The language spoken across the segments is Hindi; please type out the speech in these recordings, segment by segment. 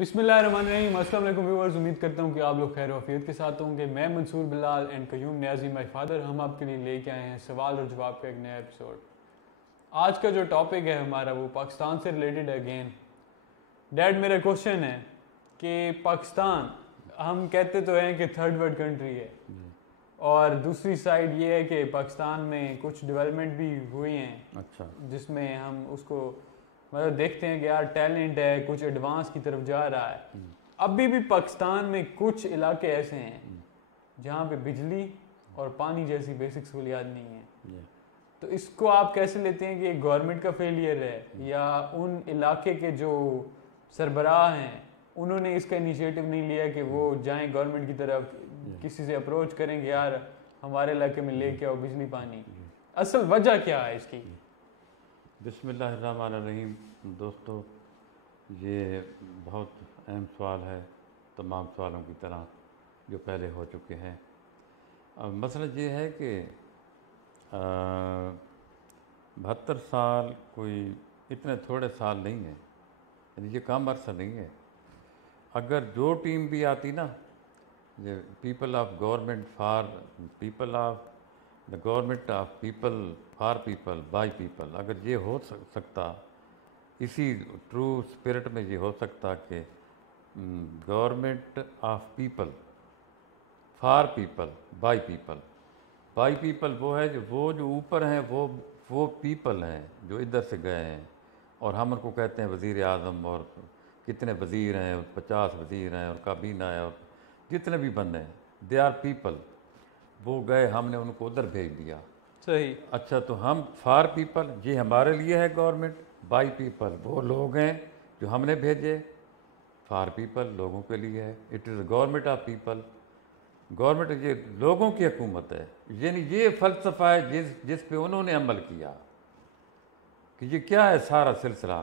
बिस्मिल्लाहिर्रहमानिर्रहीम। अस्सलाम वालेकुम व्यूअर्स, उम्मीद करता हूँ कि आप लोग खैर वफियत के साथ होंगे। मैं Mansoor Bilal and Qayyum Niazi my father, हम आपके लिए लेके आए हैं सवाल और जवाब का एक नया एपिसोड। आज का जो टॉपिक है हमारा वो पाकिस्तान से रिलेटेड है अगेन। डैड, मेरा क्वेश्चन है कि पाकिस्तान, हम कहते तो हैं कि थर्ड वर्ल्ड कंट्री है, और दूसरी साइड ये है कि पाकिस्तान में कुछ डेवलपमेंट भी हुई हैं, अच्छा, जिसमें हम उसको मतलब देखते हैं कि यार टैलेंट है, कुछ एडवांस की तरफ जा रहा है। अभी भी पाकिस्तान में कुछ इलाके ऐसे हैं जहाँ पे बिजली और पानी जैसी बेसिक सहूलियात नहीं है। तो इसको आप कैसे लेते हैं कि गवर्नमेंट का फेलियर है या उन इलाके के जो सरबराह हैं उन्होंने इसका इनिशिएटिव नहीं लिया कि वो जाएं गवर्नमेंट की तरफ, किसी से अप्रोच करेंगे यार हमारे इलाके में लेके आओ बिजली पानी। असल वजह क्या है इसकी? बिस्मिल्लाहिर्रहमानिर्रहीम। दोस्तों, ये बहुत अहम सवाल है, तमाम सवालों की तरह जो पहले हो चुके हैं। अब मसला ये है कि 72 साल कोई इतने थोड़े साल नहीं है, यानी ये कम अरसा नहीं है। अगर जो टीम भी आती ना, ये people of government for people of the government of people for people by people, अगर ये हो सकता, इसी ट्रू स्पिरिट में ये हो सकता कि government of people for people by people. By people वो है जो ऊपर हैं, वो पीपल हैं जो इधर से गए हैं, और हम उनको कहते हैं वज़ीर आज़म, और कितने वज़ीर हैं, 50 वज़ीर हैं, और काबीना है, और जितने भी बंदे हैं, दे आर पीपल। वो गए, हमने उनको उधर भेज दिया। सही। अच्छा, तो हम फॉर पीपल, ये हमारे लिए है गवर्नमेंट। बाय पीपल वो लोग हैं जो हमने भेजे। फॉर पीपल लोगों के लिए है। It is government of people. Government ये लोगों की हुकूमत है, यानी ये फ़लसफ़ा है जिस पे उन्होंने अमल किया कि ये क्या है सारा सिलसिला।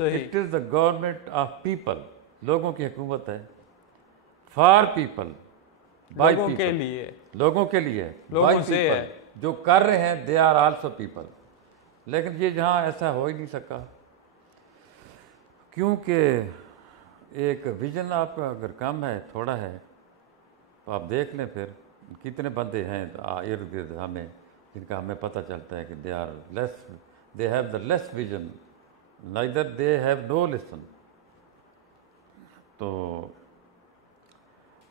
It is the government of people, लोगों की हुकूमत है। फॉर पीपल, बाय लोगों के पीपल, लिए, लोगों के लिए, लोगों से पीपल। है। जो कर रहे हैं दे आर आल्सो पीपल। लेकिन ये जहाँ ऐसा हो ही नहीं सका, क्योंकि एक विजन आपका अगर कम है, थोड़ा है, तो आप देख लें फिर कितने बंदे हैं इर्द गिर्द हमें, जिनका हमें पता चलता है कि they are less, they have the less vision, neither they have no listen. तो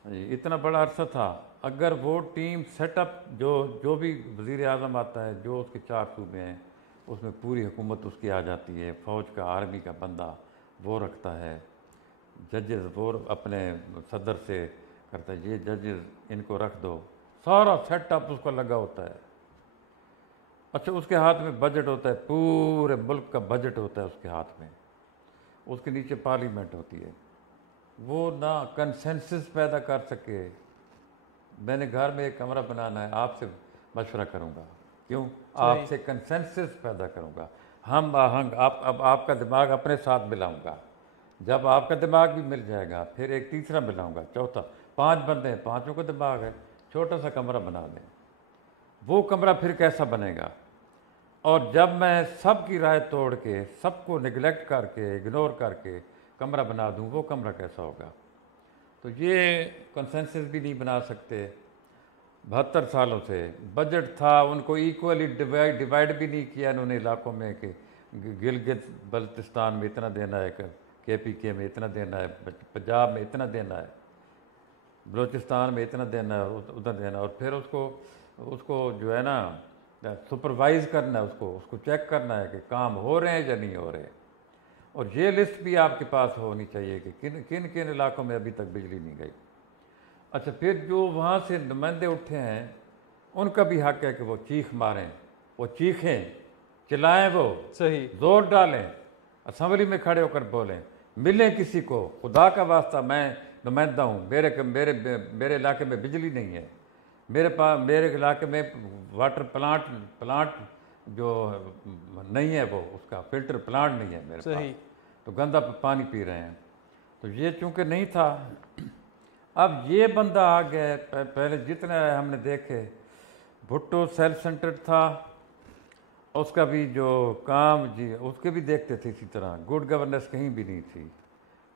इतना बड़ा अरसा था, अगर वो टीम सेटअप, जो भी वज़ीर आज़म आता है, जो उसके 4 सूबे हैं, उसमें पूरी हुकूमत उसकी आ जाती है। फ़ौज का, आर्मी का बंदा वो रखता है, जजेस वो अपने सदर से करता है, ये जजेस इनको रख दो, सारा सेटअप उसका लगा होता है। अच्छा, उसके हाथ में बजट होता है, पूरे मुल्क का बजट होता है उसके हाथ में। उसके नीचे पार्लियामेंट होती है। वो ना कंसेंसस पैदा कर सके। मैंने घर में एक कमरा बनाना है, आपसे मशवरा करूंगा। क्यों? आपसे कंसेंसस पैदा करूंगा, हम आहंग। अब आपका दिमाग अपने साथ मिलाऊंगा। जब आपका दिमाग भी मिल जाएगा, फिर एक तीसरा मिलाऊंगा, चौथा। 5 बंदे हैं, 5 का दिमाग है, छोटा सा कमरा बना दें। वो कमरा फिर कैसा बनेगा? और जब मैं सबकी राय तोड़ के, सबको निगलेक्ट करके, इग्नोर करके कमरा बना दूं, वो कमरा कैसा होगा? तो ये कंसेंसस भी नहीं बना सकते। 72 सालों से बजट था, उनको इक्वली डिवाइड भी नहीं किया इन्होंने इलाकों में कि गिलगित बल्तिस्तान में इतना देना है, KPK में इतना देना है, पंजाब में इतना देना है, बलूचिस्तान में इतना देना है, उधर देना है। और फिर उसको जो है ना सुपरवाइज़ करना है, उसको चेक करना है कि काम हो रहे हैं या नहीं हो रहे। और ये लिस्ट भी आपके पास होनी चाहिए कि किन किन इलाकों में अभी तक बिजली नहीं गई। अच्छा, फिर जो वहाँ से नुमाइंदे उठे हैं, उनका भी हक है कि वो चीख मारें, वो चीखें, चिल्लाएं, वो सही, जोर डालें, असम्बली में खड़े होकर बोलें, मिलें किसी को। खुदा का वास्ता, मैं नुमाइंदा हूँ, मेरे इलाके में बिजली नहीं है, मेरे इलाके में वाटर प्लांट जो नहीं है, वो उसका फिल्टर प्लांट नहीं है मेरे पास, तो गंदा पानी पी रहे हैं। तो ये चूँकि नहीं था, अब ये बंदा आ गया। पहले जितने हमने देखे, भुट्टो सेल्फ सेंटर्ड था, उसका भी जो काम जी उसके भी देखते थे इसी तरह। गुड गवर्नेंस कहीं भी नहीं थी।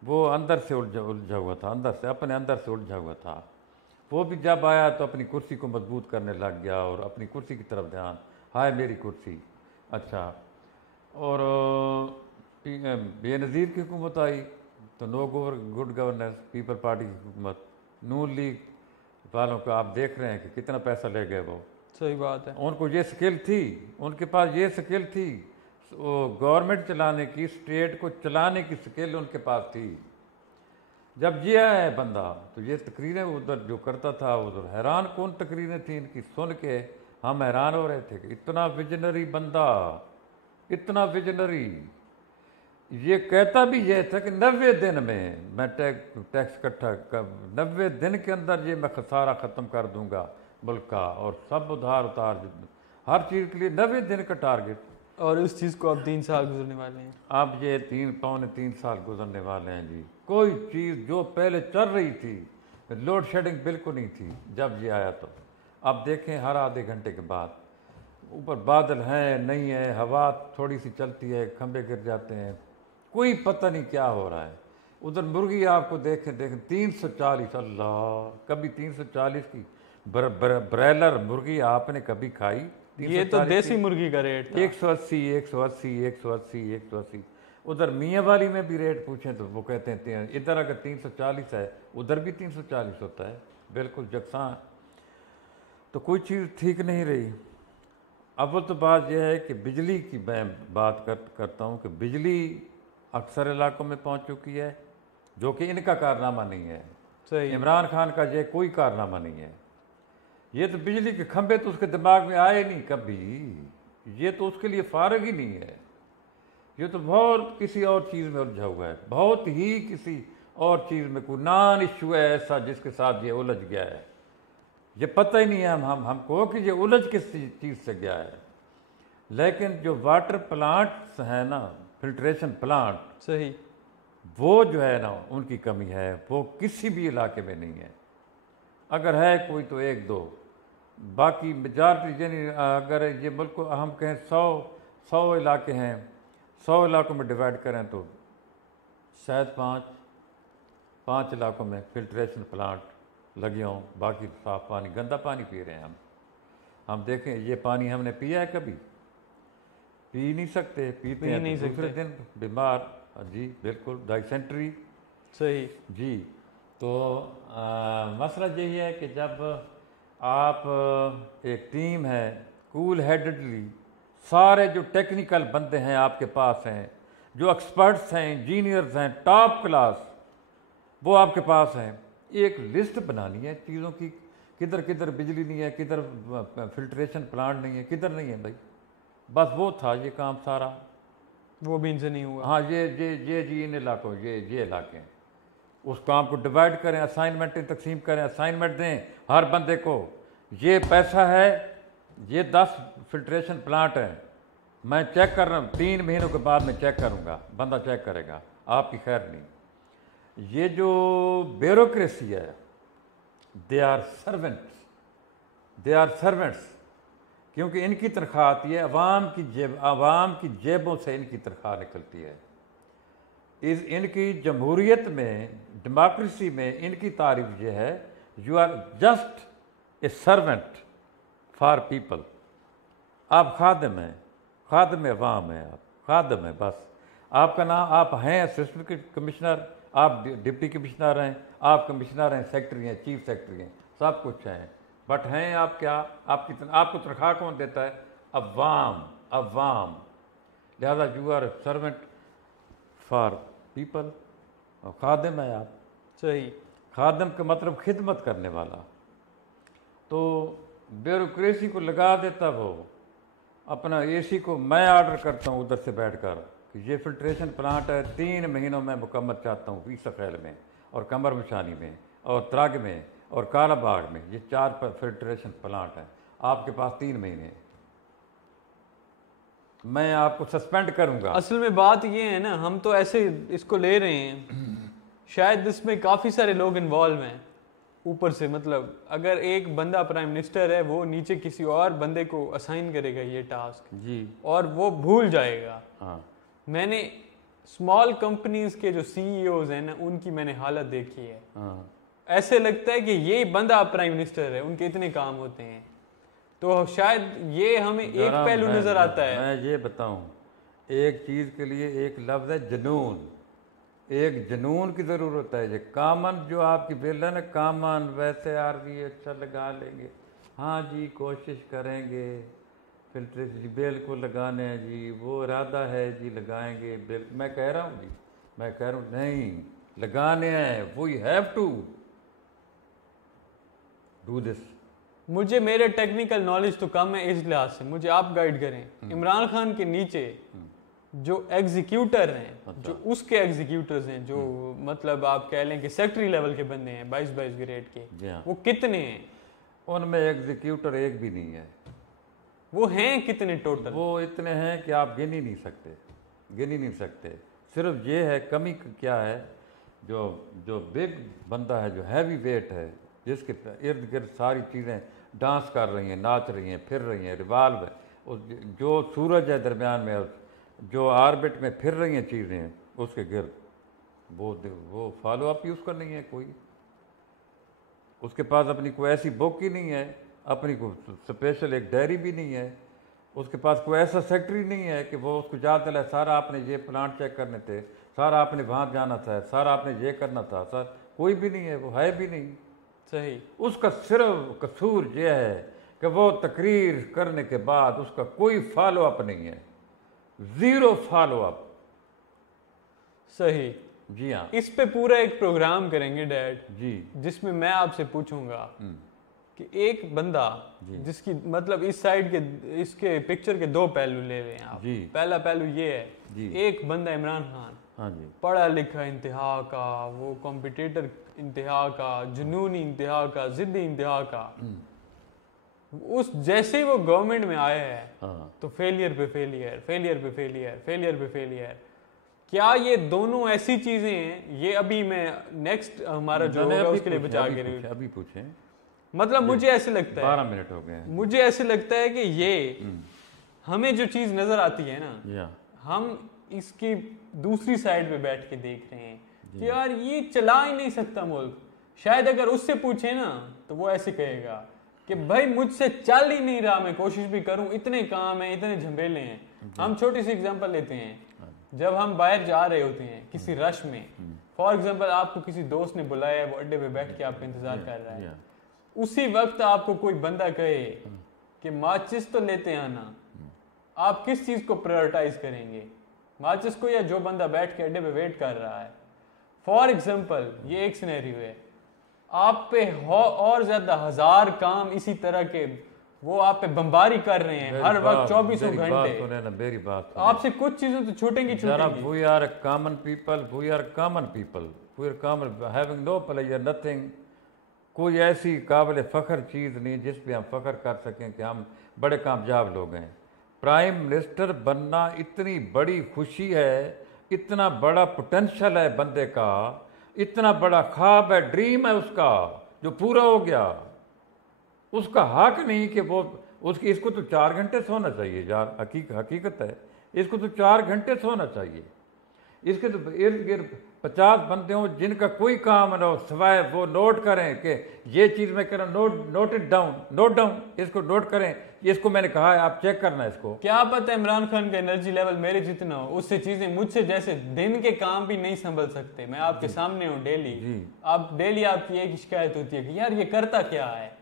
वो अंदर से उलझा हुआ था, अंदर से अपने अंदर से उलझा हुआ था। वो भी जब आया तो अपनी कुर्सी को मजबूत करने लग गया और अपनी कुर्सी की तरफ ध्यान, हाय मेरी कुर्सी। अच्छा, और बेनज़ीर की हुकूमत आई तो no good governance, People Party की हुकूमत, नून लीग वालों को आप देख रहे हैं कि कितना पैसा ले गए वो। सही बात है। उनको ये स्किल थी, उनके पास ये स्किल थी, गवर्नमेंट चलाने की, स्टेट को चलाने की स्किल उनके पास थी। जब ये आया है बंदा तो ये तकरीरें उधर जो करता था, उधर हैरान कौन तकरीरें थी इनकी, सुन के हम हैरान हो रहे थे कि इतना विजनरी बंदा, इतना विजनरी। ये कहता भी ये था कि 90 दिन में मैं टैक्स इकट्ठा कर, 90 दिन के अंदर ये मैं खसारा ख़त्म कर दूंगा मुल्क का, और सब उतार हर चीज़ के लिए 90 दिन का टारगेट। और उस चीज़ को अब 3 साल गुजरने वाले हैं। अब ये 3 साल गुजरने वाले हैं जी। कोई चीज़ जो पहले चल रही थी, लोड शेडिंग बिल्कुल नहीं थी जब ये आया, तो अब देखें हर आधे घंटे के बाद ऊपर बादल हैं नहीं है, हवा थोड़ी सी चलती है, खंभे गिर जाते हैं, कोई पता नहीं क्या हो रहा है। उधर मुर्गी आपको देखें 340, अल्लाह, कभी 340 की ब्रॉयलर मुर्गी आपने कभी खाई? ये तो देसी मुर्गी का रेट था। 180। उधर मियाँ वाली में भी रेट पूछें तो वो कहते हैं इधर अगर 340 है उधर भी 340 होता है, बिल्कुल यकसां। तो कोई चीज़ ठीक नहीं रही। अव्वल तो बात यह है कि बिजली की मैं बात करता हूँ कि बिजली अक्सर इलाकों में पहुँच चुकी है, जो कि इनका कारनामा नहीं है। सही। इमरान खान का ये कोई कारनामा नहीं है। ये तो बिजली के खंभे तो उसके दिमाग में आए नहीं कभी, ये तो उसके लिए फारग ही नहीं है। ये तो बहुत किसी और चीज़ में उलझा हुआ है, बहुत ही किसी और चीज़ में। कोई नॉन इशू है ऐसा जिसके साथ ये उलझ गया है, ये पता ही नहीं है हमको कि ये उलझ किस चीज़ से गया है। लेकिन जो वाटर प्लांट्स हैं ना, फिल्ट्रेशन प्लांट, सही, वो जो है ना उनकी कमी है, वो किसी भी इलाके में नहीं है। अगर है कोई तो 1-2, बाकी मेजॉरिटी यानी अगर ये मुल्क को हम कहें 100 इलाके हैं, 100 इलाकों में डिवाइड करें तो शायद 5 इलाकों में फिल्ट्रेशन प्लांट लगे हों, बाकी साफ पानी, गंदा पानी पी रहे हैं हम देखें ये पानी हमने पिया है कभी? पी नहीं सकते, पीते हैं नहीं, दूसरे दिन बीमार। जी बिल्कुल, डाइसेंट्री। सही जी। तो मसला यही है कि जब आप एक टीम है, कूल हेडेडली सारे जो टेक्निकल बंदे हैं आपके पास हैं, जो एक्सपर्ट्स हैं, इंजीनियर्स हैं, टॉप क्लास, वो आपके पास हैं। एक लिस्ट बनानी है चीज़ों की, किधर किधर बिजली नहीं है, किधर फिल्ट्रेशन प्लांट नहीं है, किधर नहीं है भाई। बस वो था ये काम सारा, वो भी इनसे नहीं हुआ। हाँ, ये जी इन इलाकों, ये इलाके हैं, उस काम को डिवाइड करें, असाइनमेंटें तकसीम करें, असाइनमेंट दें हर बंदे को। ये पैसा है, ये 10 फिल्ट्रेशन प्लांट हैं, मैं चेक कर रहा हूँ, 3 महीनों के बाद मैं चेक करूँगा, बंदा चेक करेगा, आपकी खैर नहीं। ये जो ब्यूरोक्रेसी है, दे आर सर्वेंट्स, क्योंकि इनकी तनख्वाह आती है अवाम की जेबों से इनकी तनख्वाह निकलती है। इनकी जमहूरियत में, डेमोक्रेसी में इनकी तारीफ ये है, you are just a servant for people. आप खादिम हैं, खादिम अवाम हैं, आप खादिम हैं बस। आपका नाम, आप हैं असिस्टेंट कमिश्नर, आप डिप्टी कमिश्नर हैं, आप कमिश्नर हैं, सेक्रेटरी हैं, चीफ सेक्रेटरी हैं, सब कुछ हैं, बट हैं आप क्या? आपको तनख्वाह कौन देता है? अवाम। लिहाजा you are servant for people, और खादिम है आप। सही। खादिम का मतलब खिदमत करने वाला। तो ब्यूरोक्रेसी को लगा देता वो अपना एसी को। मैं ऑर्डर करता हूँ उधर से बैठकर कि ये फिल्ट्रेशन प्लांट है, 3 महीनों में मुकम्मल चाहता हूँ, ईसफैल में और कमर मशानी में और त्राग में और कालाबाग में, ये 4 फिल्ट्रेशन प्लांट हैं। आपके पास 3 महीने, मैं आपको सस्पेंड करूंगा। असल में बात ये है ना, हम तो ऐसे इसको ले रहे हैं, शायद इसमें काफ़ी सारे लोग इन्वॉल्व हैं ऊपर से। मतलब अगर एक बंदा प्राइम मिनिस्टर है, वो नीचे किसी और बंदे को असाइन करेगा ये टास्क जी, और वो भूल जाएगा। हाँ, मैंने स्मॉल कंपनीज के जो सीईओज हैं ना, उनकी मैंने हालत देखी है। हाँ। ऐसे लगता है कि ये बंदा प्राइम मिनिस्टर है, उनके इतने काम होते हैं। तो शायद ये हमें एक पहलू नजर आता है। मैं ये बताऊं, एक चीज़ के लिए एक लफ्ज़ है जुनून, एक जुनून की ज़रूरत है। ये कामन जो आपकी बिल है ना, कामन वैसे आरजी अच्छा लगा लेंगे, हाँ जी कोशिश करेंगे, फिल्टर जी बिल को लगाने हैं जी, वो इरादा है जी लगाएंगे बिल। मैं कह रहा हूँ जी, मैं कह रहा हूँ नहीं लगाने हैं, we have to do this. मुझे मेरे टेक्निकल नॉलेज तो कम है, इस लिहाज से मुझे आप गाइड करें। इमरान खान के नीचे जो एग्जीक्यूटर हैं, जो उसके एग्जीक्यूटर्स हैं, जो मतलब आप कह लें कि सेक्रेटरी लेवल के बंदे हैं 22 ग्रेड के, वो कितने हैं? उनमें एग्जीक्यूटर एक भी नहीं है। वो हैं कितने टोटल? वो इतने हैं कि आप गिन ही नहीं सकते, गिन ही नहीं सकते। सिर्फ ये है कमी क्या है, जो बिग बंदा है, जो हैवी वेट है, जिसके इर्द गिर्द सारी चीज़ें डांस कर रही हैं, नाच रही हैं, फिर रही हैं, रिवाल्व है, जो सूरज है दरमियान में, जो आर्बिट में फिर रही हैं चीज़ें उसके गिर्द, वो फॉलो अप ही उसका नहीं है कोई। उसके पास अपनी कोई ऐसी बुक ही नहीं है, अपनी कोई स्पेशल एक डायरी भी नहीं है, उसके पास कोई ऐसा सेक्रेटरी नहीं है कि वो उसको याद दिलाए सारा आपने ये प्लांट चेक करने थे, सारा आपने वहाँ जाना था, सारा आपने ये करना था, सर कोई भी नहीं है, वो है भी नहीं। सही। उसका सिर्फ कसूर यह है कि वो तकरीर करने के बाद उसका कोई फॉलो अप नहीं है, जीरो फॉलो अप। सही। जी हाँ। इस पे पूरा एक प्रोग्राम करेंगे डैड जी, जिसमें मैं आपसे पूछूंगा कि एक बंदा जिसकी मतलब इस साइड के इसके पिक्चर के दो पहलू ले रहे हैं आप। जी। पहला पहलू ये है जी। एक बंदा इमरान खान, हाँ जी, पढ़ा लिखा इंतहा का, वो कॉम्पिटिटर इंतहा का, जुनूनी इंतहा का, जिद्दी इंतहा का, उस जैसे ही वो गवर्नमेंट में आया है हाँ। तो फेलियर पे फेलियर, फेलियर पे फेलियर, फेलियर पे फेलियर। क्या ये दोनों ऐसी चीजें हैं? ये अभी मैं नेक्स्ट हमारा जो होगा उसके लिए बचा के रही, अभी पूछें। मतलब मुझे ऐसे लगता है 12 मिनट हो गए हैं। मुझे ऐसे लगता है कि ये हमें जो चीज नजर आती है ना, हम इसकी दूसरी साइड पे बैठ के देख रहे हैं कि यार ये चला ही नहीं सकता मुल्क। शायद अगर उससे पूछे ना तो वो ऐसे कहेगा कि भाई मुझसे चल ही नहीं रहा, मैं कोशिश भी करूं, इतने काम हैं, इतने झमेले हैं। हम छोटी सी एग्जांपल लेते हैं, जब हम बाहर जा रहे होते हैं किसी रश में, फॉर एग्जांपल आपको किसी दोस्त ने बुलाया है, वो अड्डे पे बैठ के आपका इंतजार कर रहा है, उसी वक्त आपको कोई बंदा कहे कि माचिस तो लेते आना, आप किस चीज को प्रायोरिटाइज करेंगे, माचिस को या जो बंदा बैठ के अड्डे पे वेट कर रहा है? फॉर एग्जांपल ये एक सिनेरियो है, आप पे और ज्यादा 1000 काम इसी तरह के वो आप पे बमबारी कर रहे हैं हर वक्त 24 घंटे। मेरी बात आपसे कुछ चीजें तो छूटेंगी छूटेंगी। We are common people, we are common people, we are common, having no pleasure, nothing। कोई ऐसी काबिल फ़ख्र चीज़ नहीं जिस पे हम फ़ख्र कर सकें कि हम बड़े कामयाब लोग हैं। प्राइम मिनिस्टर बनना इतनी बड़ी खुशी है, इतना बड़ा पोटेंशल है बंदे का, इतना बड़ा ख्वाब है, ड्रीम है उसका जो पूरा हो गया। उसका हक नहीं कि वो उसकी, इसको तो 4 घंटे सोना चाहिए यार, हकीकत है, इसको तो 4 घंटे सोना चाहिए। इसके तो इर्द गिर्द 50 बंदे हों जिनका कोई काम ना हो सिवाय वो नोट करें कि ये चीज़ मैं कह रहा हूँ, note it down, note down, इसको नोट करें, इसको मैंने कहा है आप चेक करना इसको। क्या पता इमरान खान का एनर्जी लेवल मेरे जितना हो, उससे चीजें मुझसे जैसे दिन के काम भी नहीं संभल सकते। मैं आपके सामने हूँ डेली, आप डेली आपकी एक शिकायत होती है कि यार ये करता क्या है,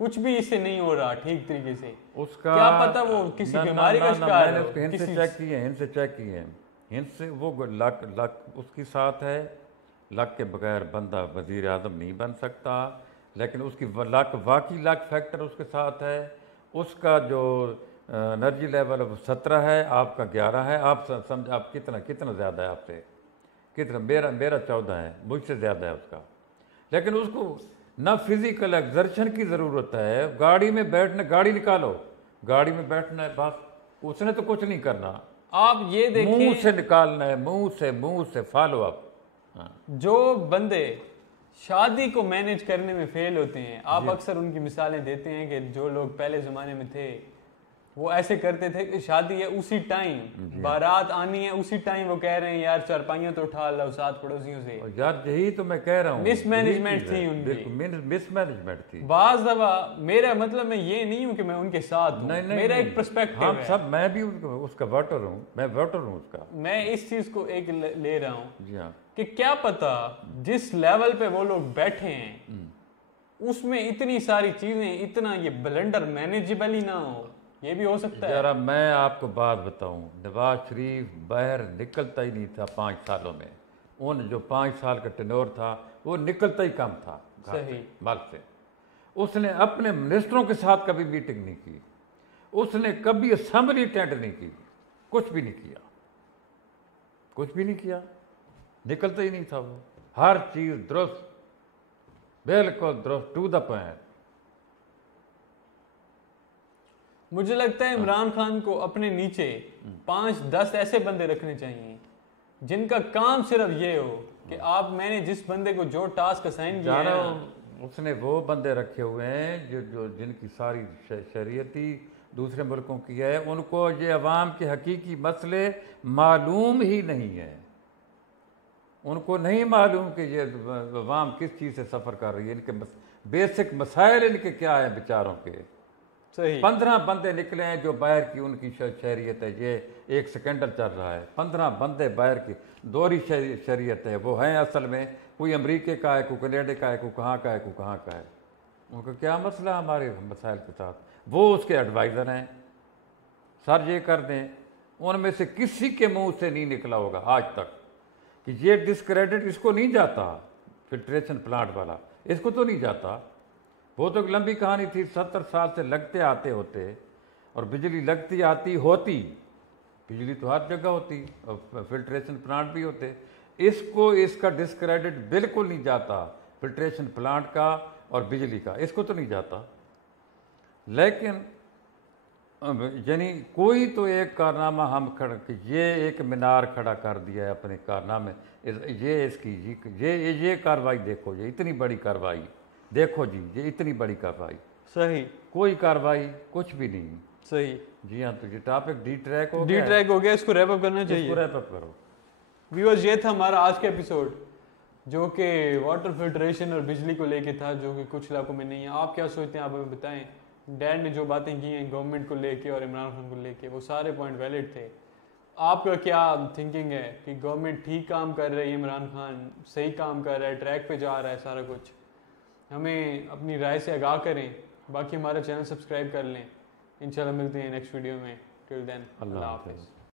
कुछ भी इससे नहीं हो रहा ठीक तरीके से। उसका क्या पता वो किसी बीमारी का शिकार हो। इनसे चेक किए हैं, इनसे वो लक उसकी साथ है, लक के बगैर बंदा वजीर आज़म नहीं बन सकता, लेकिन उसकी लक वाकई लक फैक्टर उसके साथ है। उसका जो एनर्जी लेवल 17 है, आपका 11 है। आप समझ आप कितना ज़्यादा है आपसे, कितना, मेरा 14 है, मुझसे ज़्यादा है उसका। लेकिन उसको ना फिजिकल एक्सर्शन की ज़रूरत है, गाड़ी में बैठना, गाड़ी निकालो, गाड़ी में बैठना है बस, उसने तो कुछ नहीं करना। आप ये देखिए, मुंह से निकालना है, मुंह से फॉलो अप। जो बंदे शादी को मैनेज करने में फेल होते हैं, आप अक्सर उनकी मिसालें देते हैं कि जो लोग पहले ज़माने में थे वो ऐसे करते थे कि शादी है उसी टाइम, बारात आनी है उसी टाइम, वो कह रहे हैं यार चारपाइयां तो उठा लो साथ पड़ोसियों से। और यार यही तो मैं कह रहा हूँ, मिसमैनेजमेंट थी उनकी, मिसमैनेजमेंट थी। बाज दफा मेरा मतलब मैं ये नहीं हूँ कि मैं उनके साथ हूँ, मेरा एक पर्सपेक्टिव हम है। सब, मैं भी उसका वोटर हूँ, मैं वोटर हूँ उसका। मैं इस चीज को एक ले रहा हूँ जी हाँ, कि क्या पता जिस लेवल पे वो लोग बैठे हैं उसमें इतनी सारी चीजें, इतना ये ब्लेंडर मैनेजेबल ही ना हो, ये भी हो सकता है। जरा मैं आपको बात बताऊं, नवाज शरीफ बाहर निकलता ही नहीं था 5 सालों में। उन जो 5 साल का टेन्योर था वो निकलता ही कम था सही बात से। उसने अपने मिनिस्टरों के साथ कभी मीटिंग नहीं की, उसने कभी असेंबली अटेंड नहीं की, कुछ भी नहीं किया, कुछ भी नहीं किया, निकलता ही नहीं था वो। हर चीज दुरुस्त, बिल्कुल दुरुस्त, टू द पॉइंट। मुझे लगता है इमरान खान को अपने नीचे 5-10 ऐसे बंदे रखने चाहिए जिनका काम सिर्फ ये हो कि आप, मैंने जिस बंदे को जो टास्क असाइन किया है, उसने वो बंदे रखे हुए हैं जो जिनकी सारी शरीयती दूसरे मुल्कों की है, उनको ये अवाम के हकीकी मसले मालूम ही नहीं है। उनको नहीं मालूम कि ये अवाम किस चीज़ से सफ़र कर रही है, इनके बेसिक मसाइल इनके क्या है बेचारों के। सही 15 बंदे निकले हैं जो बाहर की उनकी शरीयत है, ये एक स्कैंडल चल रहा है। 15 बंदे बाहर की दोहरी शरीयत है, वो हैं असल में कोई अमेरिके का है, कोई कनेडा का है, कोई कहाँ का है, कोई कहाँ का है। उनका क्या मसला हमारे मसाइल के साथ? वो उसके एडवाइज़र हैं, सर ये कर दें। उनमें से किसी के मुंह से नहीं निकला होगा आज तक कि ये डिस्क्रेडिट इसको नहीं जाता, फिल्ट्रेशन प्लांट वाला इसको तो नहीं जाता। वो तो एक लंबी कहानी थी, 70 साल से लगते आते होते, और बिजली लगती आती होती, बिजली तो हर जगह होती और फिल्ट्रेशन प्लांट भी होते। इसको इसका डिस्क्रेडिट बिल्कुल नहीं जाता, फिल्ट्रेशन प्लांट का और बिजली का, इसको तो नहीं जाता। लेकिन यानी कोई तो एक कारनामा हम खड़ा कि ये एक मीनार खड़ा कर दिया है अपने कारनामे, ये इसकी ये कार्रवाई देखो, ये इतनी बड़ी कार्रवाई देखो जी, ये इतनी बड़ी कार्रवाई। सही, कोई कार्रवाई कुछ भी नहीं। सही जी हाँ, तो ये टॉपिक डी ट्रैक हो गया, इसको रैप अप करना चाहिए। रैप अप करो व्यूअर्स, ये था हमारा आज का एपिसोड जो कि वाटर फिल्ट्रेशन और बिजली को लेके था, जो कि कुछ इलाकों में नहीं है। आप क्या सोचते हैं, आप हमें बताएं। डैड ने जो बातें की हैं गवर्नमेंट को लेके और इमरान खान को लेके, वो सारे पॉइंट वैलिड थे। आपका क्या थिंकिंग है कि गवर्नमेंट ठीक काम कर रही है, इमरान खान सही काम कर रहा है, ट्रैक पे जा रहा है सारा कुछ? हमें अपनी राय से आगाह करें। बाकी हमारा चैनल सब्सक्राइब कर लें। इंशाल्लाह मिलते हैं नेक्स्ट वीडियो में। टिल देन, अल्लाह हाफिज़।